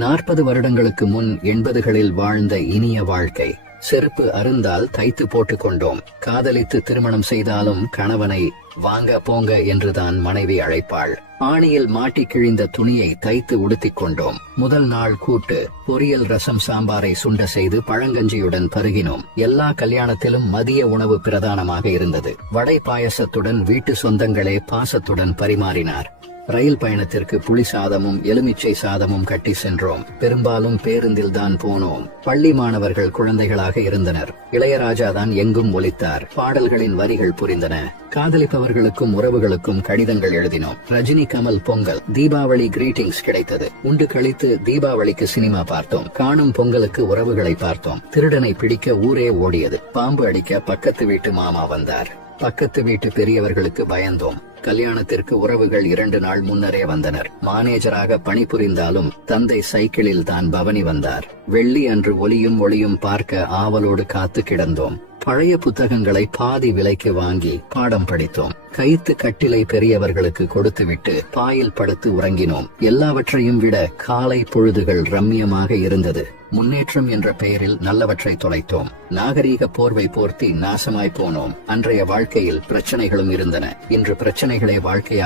40 வருடங்களுக்கு முன் 80களில் வாழ்ந்த இனிய வாழ்க்கை. செருப்பு அருந்தால் தைத்து போட்டுக் கொண்டோம். காதலித்து திருமணம் செய்தாலும் கணவனை வாங்க போங்க என்றுதான் மனைவி அழைப்பாள். ஆணியில் மாட்டி கிழிந்த துணியை தைத்து உடுத்திக் கொண்டோம். முதல் நாள் கூட்டு, பொரியல், ரசம், சாம்பாரை சுண்ட செய்து பழங்கஞ்சியுடன் பருகினோம். எல்லா கல்யாணத்திலும் மதிய உணவு பிரதானமாக இருந்தது. வடை பாயசத்துடன் வீட்டு சொந்தங்களே பாசத்துடன் பரிமாறினார். ரயில் பயணத்திற்கு புளி சாதமும் எலுமிச்சை சாதமும் கட்டி சென்றோம். பெரும்பாலும் பேருந்தில் தான் போனோம். பள்ளி மாணவர்கள் குழந்தைகளாக இருந்தனர். இளையராஜா தான் எங்கும் ஒலித்தார். பாடல்களின் வரிகள் புரிந்தன. காதலிப்பவர்களுக்கும் உறவுகளுக்கும் கடிதங்கள் எழுதினோம். ரஜினி, கமல் பொங்கல், தீபாவளி கிரீட்டிங்ஸ் கிடைத்தது. உண்டு கழித்து தீபாவளிக்கு சினிமா பார்த்தோம். காணும் பொங்கலுக்கு உறவுகளை பார்த்தோம். திருடனை பிடிக்க ஊரே ஓடியது. பாம்பு அடிக்க பக்கத்து வீட்டு மாமா வந்தார். பக்கத்து வீட்டு பெரியவர்களுக்கு பயந்தோம். கல்யாணத்திற்கு உறவுகள் 2 நாள் முன்னரே வந்தனர். மானேஜராக பணிபுரிந்தாலும் தந்தை சைக்கிளில் தான் பவனி வந்தார். வெள்ளி அன்று ஒளியும் ஒளியும் பார்க்க ஆவலோடு காத்து கிடந்தோம். பழைய புத்தகங்களை பாதி விலைக்கு வாங்கி பாடம் படித்தோம். கைத்து கட்டிலை பெரியவர்களுக்கு கொடுத்துவிட்டு பாயில் படுத்து உறங்கினோம். எல்லாவற்றையும் விட காலை பொழுதுகள் ரம்மியமாக இருந்தது. முன்னேற்றம் என்ற பெயரில் நல்லவற்றை தொலைத்தோம். நாகரீக போர்வை போர்த்தி நாசமாய் போனோம். அன்றைய வாழ்க்கையில் பிரச்சனைகளும் இருந்தன. இன்று பிரச்சனைகளே வாழ்க்கையாக